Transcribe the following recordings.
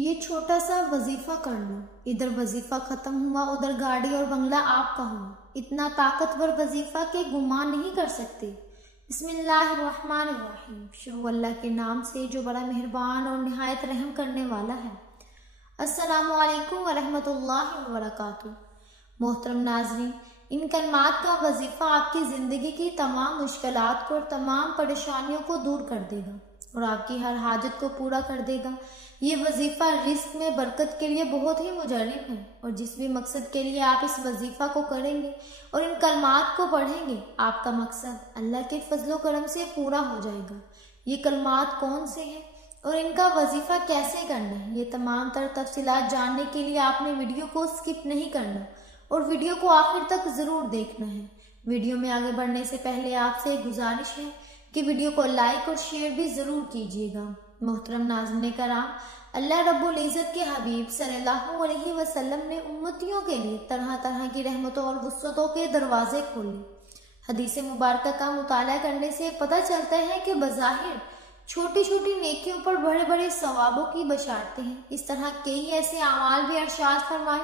یہ چھوٹا سا وظیفہ کر لو، ادھر وظیفہ ختم ہوا ادھر گاڑی اور بنگلہ آپ کا ہوا۔ اتنا طاقتور وظیفہ کہ گمان نہیں کر سکتے۔ بسم اللہ الرحمن الرحیم، شروع اللہ کے نام سے جو بڑا مہربان اور نہایت رحم کرنے والا ہے۔ السلام علیکم ورحمۃ اللہ وبرکاتہ۔ محترم ناظرین، ان کلمات کا وظیفہ آپ کی زندگی کی تمام مشکلات کو اور تمام پریشانیوں کو دور کر دے گا اور آپ کی ہر حاجت کو پورا کر دے گا۔ یہ وظیفہ رزق میں برکت کے لیے بہت ہی مجرب ہے، اور جس بھی مقصد کے لیے آپ اس وظیفہ کو کریں گے اور ان کلمات کو پڑھیں گے، آپ کا مقصد اللہ کے فضل و کرم سے پورا ہو جائے گا۔ یہ کلمات کون سے ہیں اور ان کا وظیفہ کیسے کرنا ہے، یہ تمام تر تفصیلات جاننے کے لیے آپ نے ویڈیو کو سکپ نہیں کرنا اور ویڈیو کو آخر تک ضرور دیکھنا ہے۔ ویڈیو میں آگے بڑھنے سے پہلے آپ سے گزارش ہے کہ ویڈیو کو لائک اور شیئر بھی ضرور کیجیے گا۔ محترم ناظرین کرام، اللہ رب العزت کے حبیب صلی اللہ علیہ وسلم نے امتیوں کے لیے طرح طرح کی رحمتوں اور وسعتوں کے دروازے کھولے۔ حدیث مبارکہ کا مطالعہ کرنے سے پتہ چلتا ہے کہ بظاہر چھوٹی چھوٹی نیکیوں پر بڑے بڑے ثوابوں کی بشارتیں ہیں۔ اس طرح کئی ایسے اعمال بھی ارشاد فرمائے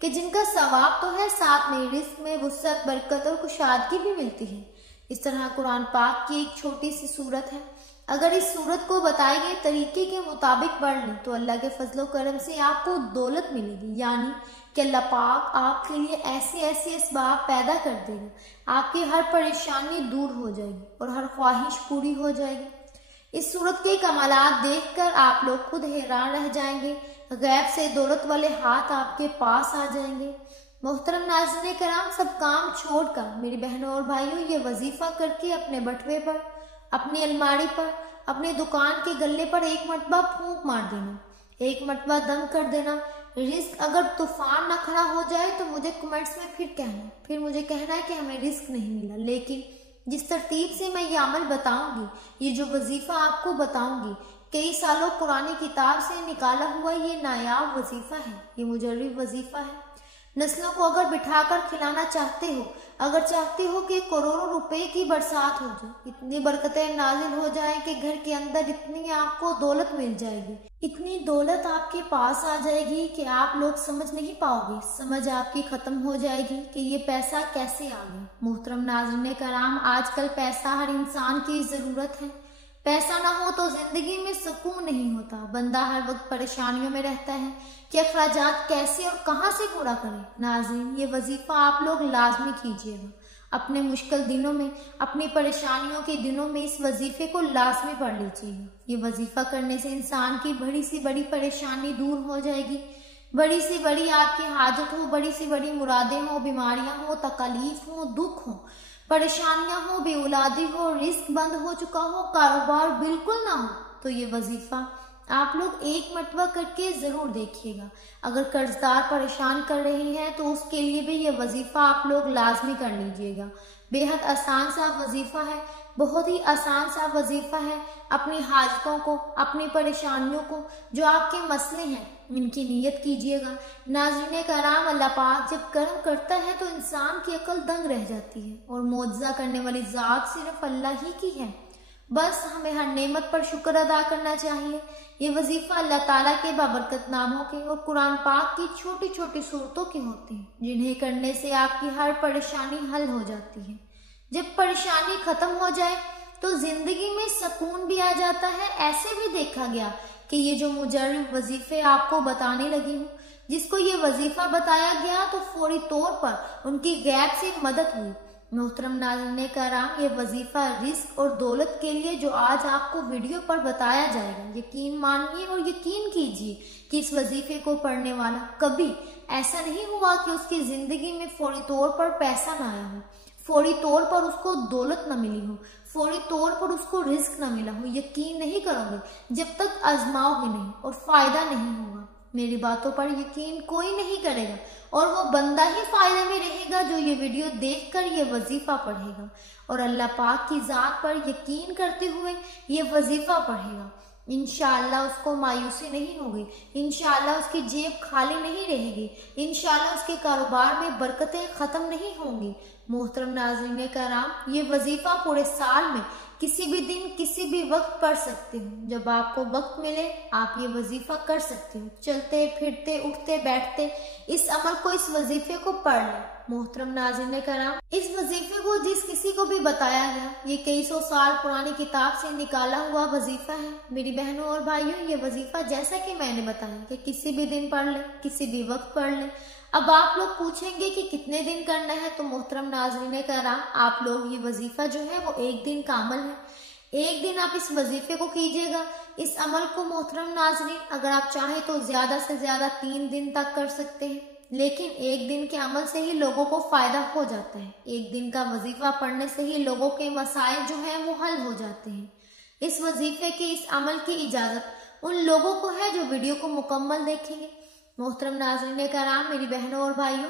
کہ جن کا ثواب تو ہے، ساتھ میں رزق میں وسعت، برکت اور کشادگی بھی ملتی ہے۔ اس طرح قرآن پاک کی ایک چھوٹی سی سورت ہے، اگر اس سورت کو بتائے گئے طریقے کے مطابق پڑھ لیں تو اللہ کے فضل و کرم سے آپ کو دولت ملے گی، یعنی کہ اللہ پاک آپ کے لیے ایسے ایسے اسباب پیدا کر دے گا، آپ کی ہر پریشانی دور ہو جائے گی اور ہر خواہش پوری ہو جائے گی۔ اس سورت کے کمالات دیکھ کر آپ لوگ خود حیران رہ جائیں گے، غیب سے دولت والے ہاتھ آپ کے پاس آ جائیں گے۔ محترم ناظرین کرام، سب کام چھوڑ کر میری بہنوں اور بھائیوں، یہ وظیفہ کر کے اپنے بٹوے پر، اپنی الماری پر، اپنے دکان کے گلے پر ایک مرتبہ پھونک مار دینا، ایک مرتبہ دم کر دینا۔ رزق اگر طوفان نہ کھڑا ہو جائے تو مجھے کمنٹس میں پھر مجھے کہنا ہے کہ ہمیں رزق نہیں ملا، لیکن جس ترتیب سے میں یہ عمل بتاؤں گی، یہ جو وظیفہ آپ کو بتاؤں گی، کئی سالوں قرآن کتاب سے نکالا ہوا یہ نایاب وظیفہ ہے، یہ مجرب وظیفہ ہے۔ نسلوں کو اگر بٹھا کر کھلانا چاہتے ہو، اگر چاہتے ہو کہ کروڑوں روپے کی برسات ہو جائے، اتنی برکتیں نازل ہو جائیں کہ گھر کے اندر اتنی آپ کو دولت مل جائے گی، اتنی دولت آپ کے پاس آ جائے گی کہ آپ لوگ سمجھ نہیں پاؤ گے، سمجھ آپ کی ختم ہو جائے گی کہ یہ پیسہ کیسے آ گیا۔ محترم ناظرین کرام، آج کل پیسہ ہر انسان کی ضرورت ہے۔ پیسہ نہ ہو تو زندگی میں سکون نہیں ہوتا، بندہ ہر وقت پریشانیوں میں رہتا ہے کہ اخراجات کیسے اور کہاں سے پورا کرے۔ ناظرین، یہ وظیفہ آپ لوگ لازمی کیجیے گا۔ اپنے مشکل دنوں میں، اپنی پریشانیوں کے دنوں میں اس وظیفے کو لازمی پڑھ لیجیے گا۔ یہ وظیفہ کرنے سے انسان کی بڑی سی بڑی پریشانی دور ہو جائے گی، بڑی سی بڑی آپ کی حاجت ہو، بڑی سی بڑی مرادیں ہوں، بیماریاں ہوں، تکالیف ہوں، دکھ ہوں، پریشانیاں ہو، بے اولادی ہو، رزق بند ہو چکا ہو، کاروبار بالکل نہ ہو، تو یہ وظیفہ آپ لوگ ایک مرتبہ کر کے ضرور دیکھیے گا۔ اگر قرض دار پریشان کر رہے ہیں تو اس کے لیے بھی یہ وظیفہ آپ لوگ لازمی کر لیجیے گا۔ بے حد آسان سا وظیفہ ہے، بہت ہی آسان سا وظیفہ ہے۔ اپنی حاجتوں کو، اپنی پریشانیوں کو، جو آپ کے مسئلے ہیں، ان کی نیت کیجیے گا۔ ناظرین کرام، اللہ پاک جب کرم کرتا ہے تو انسان کی عقل دنگ رہ جاتی ہے، اور معجزہ کرنے والی ذات صرف اللہ ہی کی ہے۔ بس ہمیں ہر نعمت پر شکر ادا کرنا چاہیے۔ یہ وظیفہ اللہ تعالیٰ کے بابرکت ناموں کے اور قرآن پاک کی چھوٹی چھوٹی صورتوں کے ہوتے ہیں، جنہیں کرنے سے آپ کی ہر پریشانی حل ہو جاتی ہے۔ جب پریشانی ختم ہو جائے تو زندگی میں سکون بھی آ جاتا ہے۔ ایسے بھی دیکھا گیا کہ یہ جو مجرب وظیفے آپ کو بتانے لگی ہوں، جس کو یہ وظیفہ بتایا گیا تو فوری طور پر ان کی غیب سے مدد ہوئی۔ محترم ناظرین کرام، یہ وظیفہ رزق اور دولت کے لیے جو آج آپ کو ویڈیو پر بتایا جائے گا، یقین مانیے اور یقین کیجیے کہ اس وظیفے کو پڑھنے والا کبھی ایسا نہیں ہوا کہ اس کی زندگی میں فوری طور پر پیسہ نہ آیا ہو، فوری طور پر اس کو دولت نہ ملی ہو، فوری طور پر اس کو رزق نہ ملا ہو۔ یقین نہیں کرو گے جب تک آزماؤ گے نہیں اور فائدہ نہیں ہوگا۔ میری باتوں پر یقین کوئی نہیں کرے گا، اور وہ بندہ ہی فائدے میں رہے گا جو یہ ویڈیو دیکھ کر یہ وظیفہ پڑھے گا اور اللہ پاک کی ذات پر یقین کرتے ہوئے یہ وظیفہ پڑھے گا۔ انشاءاللہ اس کو مایوسی نہیں ہوگی، انشاءاللہ اس کی جیب خالی نہیں رہے گی، انشاءاللہ اس کے کاروبار میں برکتیں ختم نہیں ہوں گی۔ محترم ناظرین کرام، یہ وظیفہ پورے سال میں کسی بھی دن کسی بھی وقت پڑھ سکتے ہو، جب آپ کو وقت ملے آپ یہ وظیفہ کر سکتے ہو، چلتے پھرتے اٹھتے بیٹھتے اس عمل کو، اس وظیفے کو پڑھ لیں۔ محترم ناظرین کرام، اس وظیفے کو جس کسی کو بھی بتایا گیا، یہ کئی سو سال پرانی کتاب سے نکالا ہوا وظیفہ ہے۔ میری بہنوں اور بھائیوں، یہ وظیفہ جیسا کہ میں نے بتایا کہ کسی بھی دن پڑھ لیں، کسی بھی وقت پڑھ لیں۔ اب آپ لوگ پوچھیں گے کہ کتنے دن کرنا ہے، تو محترم ناظرین کرام، آپ لوگ یہ وظیفہ جو ہے وہ ایک دن کا عمل ہے، ایک دن آپ اس وظیفے کو کیجیے گا۔ اس عمل کو محترم ناظرین اگر آپ چاہیں تو زیادہ سے زیادہ 3 دن تک کر سکتے ہیں، لیکن ایک دن کے عمل سے ہی لوگوں کو فائدہ ہو جاتا ہے، ایک دن کا وظیفہ پڑھنے سے ہی لوگوں کے مسائل جو ہیں وہ حل ہو جاتے ہیں۔ اس وظیفے کے اس عمل کی اجازت ان لوگوں کو ہے جو ویڈیو کو مکمل دیکھیں گے۔ محترم ناظرین کرام، میری بہنوں اور بھائیوں،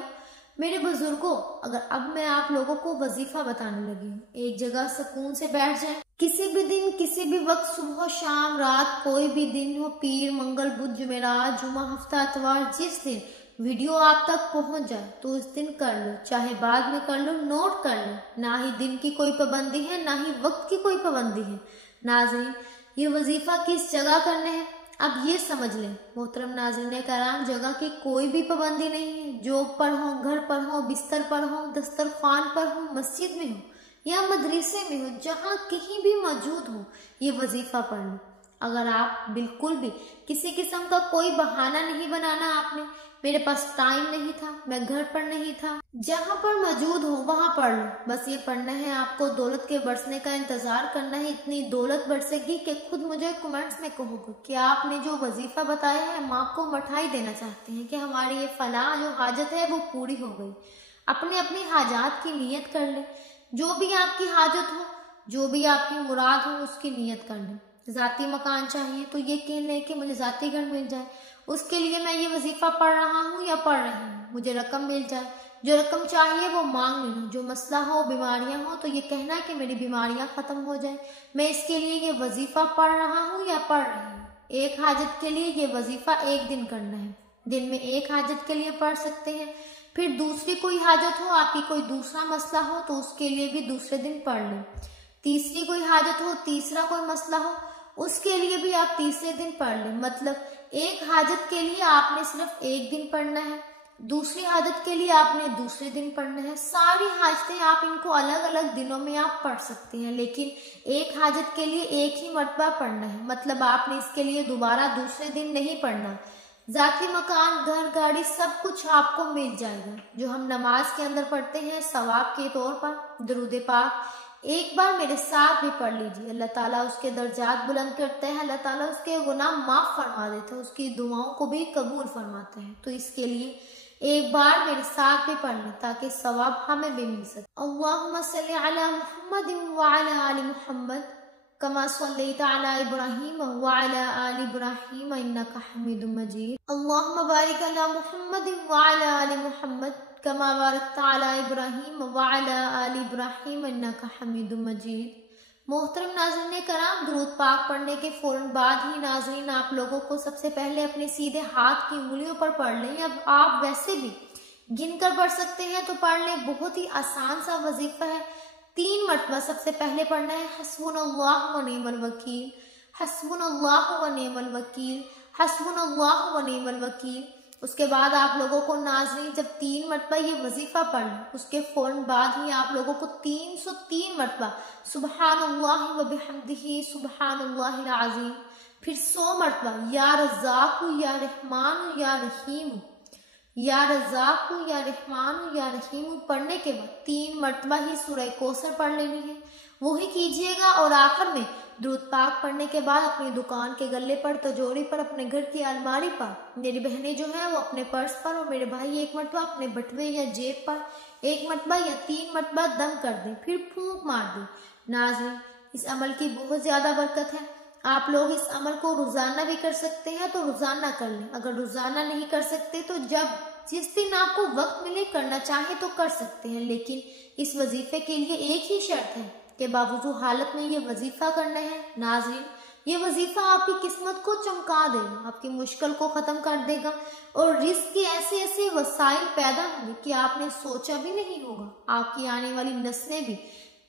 میرے بزرگوں، اگر اب میں آپ لوگوں کو وظیفہ بتانے لگی ہوں، ایک جگہ سکون سے بیٹھ جائیں، کسی بھی دن کسی بھی وقت، صبح شام رات، کوئی بھی دن ہو، پیر منگل بدھ جمعرات جمعہ ہفتہ اتوار، جس دن ویڈیو آپ تک پہنچ جائے تو اس دن کر لو، چاہے بعد میں کر لو، نوٹ کر لو۔ نہ ہی دن کی کوئی پابندی ہے، نہ ہی وقت کی کوئی پابندی ہے۔ ناظرین، یہ وظیفہ کس جگہ کرنا ہے اب یہ سمجھ لیں۔ محترم ناظرین کرام، جگہ کی کوئی بھی پابندی نہیں ہے، جاب پر ہو، گھر پر ہو، بستر پر ہو، دسترخوان پر ہو، مسجد میں ہو یا مدرسے میں ہو، جہاں کہیں بھی موجود ہو، یہ وظیفہ پڑھ لو۔ اگر آپ بالکل بھی کسی قسم کا کوئی بہانہ نہیں بنانا، آپ نے میرے پاس ٹائم نہیں تھا، میں گھر پر نہیں تھا، جہاں پر موجود ہو وہاں پڑھ لو۔ بس یہ پڑھنا ہے آپ کو، دولت کے برسنے کا انتظار کرنا ہے، اتنی دولت برسے گی کہ خود مجھے کمنٹس میں کہو گے کہ آپ نے جو وظیفہ بتایا ہے ہم آپ کو مٹھائی دینا چاہتے ہیں کہ ہماری یہ فلاں جو حاجت ہے وہ پوری ہو گئی۔ اپنے اپنی حاجات کی نیت کر لیں، جو بھی آپ کی حاجت ہو، جو بھی آپ کی مراد ہو، اس کی نیت کر لیں۔ ذاتی مکان چاہیے تو یہ کہہ لیں کہ مجھے ذاتی گھر مل جائے، اس کے لیے میں یہ وظیفہ پڑھ رہا ہوں یا پڑھ رہی ہوں، مجھے رقم مل جائے، جو رقم چاہیے وہ مانگ لینا، جو مسئلہ ہو، بیماریاں ہو تو یہ کہنا کہ میری بیماریاں ختم ہو جائیں، میں اس کے لیے یہ وظیفہ پڑھ رہا ہوں یا پڑھ رہی ہوں۔ ایک حاجت کے لیے یہ وظیفہ ایک دن کرنا ہے، دن میں ایک حاجت کے لیے پڑھ سکتے ہیں۔ پھر دوسری کوئی حاجت ہو، آپ کی کوئی دوسرا مسئلہ ہو تو اس کے لیے بھی دوسرے دن پڑھ لیں۔ تیسری کوئی حاجت ہو، تیسرا کوئی مسئلہ ہو، اس کے لیے بھی آپ تیسرے دن پڑھ لیں۔ مطلب ایک حاجت کے لیے آپ نے صرف ایک دن پڑھنا ہے، دوسری حاجت کے لیے آپ نے دوسرے دن پڑھنا ہے۔ ساری حاجتیں آپ ان کو الگ الگ دنوں میں آپ پڑھ سکتے ہیں، لیکن ایک حاجت کے لیے ایک ہی مرتبہ پڑھنا ہے، مطلب آپ نے اس کے لیے دوبارہ دوسرے دن نہیں پڑھنا۔ ذاتی مکان، گھر، گاڑی، سب کچھ آپ کو مل جائے گا، جو ہم نماز کے اندر پڑھتے ہیں ثواب کے طور پر۔ درود پاک ایک بار میرے ساتھ بھی پڑھ لیجیے، اللہ تعالیٰ اس کے درجات بلند کرتے ہیں، اللہ تعالیٰ اس کے گناہ معاف فرما دیتے ہیں، اس کی دعاؤں کو بھی قبول فرماتے ہیں۔ تو اس کے لیے ایک بار میرے ساتھ بھی پڑھ لیں تاکہ ثواب ہمیں بھی مل سکے۔ اللہم صلی علی محمد وعلی آل محمد کما صلیت علی ابراہیم وعلی آل ابراہیم انک حمید مجید۔ اللہم بارک علی محمد وعلی آل محمد کما بارکت علی ابراہیم وعلی آل ابراہیم انک حمید مجید۔ محترم ناظرین کرام، درود پاک پڑھنے کے فوراً بعد ہی ناظرین آپ لوگوں کو سب سے پہلے اپنے سیدھے ہاتھ کی انگلیوں پر پڑھ لیں۔ اب آپ ویسے بھی گن کر پڑھ سکتے ہیں تو پڑھ لیں، بہت ہی آسان سا وظیفہ ہے۔ 3 مرتبہ سب سے پہلے پڑھنا ہے حسبنا اللہ و نعم الوکیل، حسبنا اللہ و نعم الوکیل، حسبنا اللہ و نعم الوکیل۔ اس کے بعد آپ لوگوں کو ناظرین جب 3 مرتبہ یہ وظیفہ پڑھ لیں، اس کے فوراً بعد ہی آپ لوگوں کو 303 مرتبہ سبحان اللہ و بحمدہ سبحان اللہ العظیم، پھر 100 مرتبہ یا رزاق یا رحمان یا رحیم، یا رزاق یا رحمان یا رحیم پڑھنے کے بعد 3 مرتبہ ہی سورہ کوثر پڑھ لینی ہے، وہی کیجیے گا۔ اور آخر میں درود پاک پڑھنے کے بعد اپنی دکان کے گلے پر، تجوری پر، اپنے گھر کی الماری پر، میری بہنیں جو ہیں وہ اپنے پرس پر، اور میرے بھائی 1 مرتبہ اپنے بٹوے یا جیب پر 1 مرتبہ یا 3 مرتبہ دم کر دیں، پھر پھونک مار دیں۔ ناظرین، اس عمل کی بہت زیادہ برکت ہے، آپ لوگ اس عمل کو روزانہ بھی کر سکتے ہیں تو روزانہ کر لیں، اگر روزانہ نہیں کر سکتے تو جس دن آپ کو وقت ملے کرنا چاہیں تو کر سکتے ہیں، لیکن اس وظیفے کے لیے ایک ہی شرط ہے کہ باوضو حالت میں یہ وظیفہ کرنا ہے۔ ناظرین، یہ وظیفہ آپ کی قسمت کو چمکا دے گا، آپ کی مشکل کو ختم کر دے گا، اور رزق کے ایسے ایسے وسائل پیدا ہوں گے کہ آپ نے سوچا بھی نہیں ہوگا۔ آپ کی آنے والی نسلیں بھی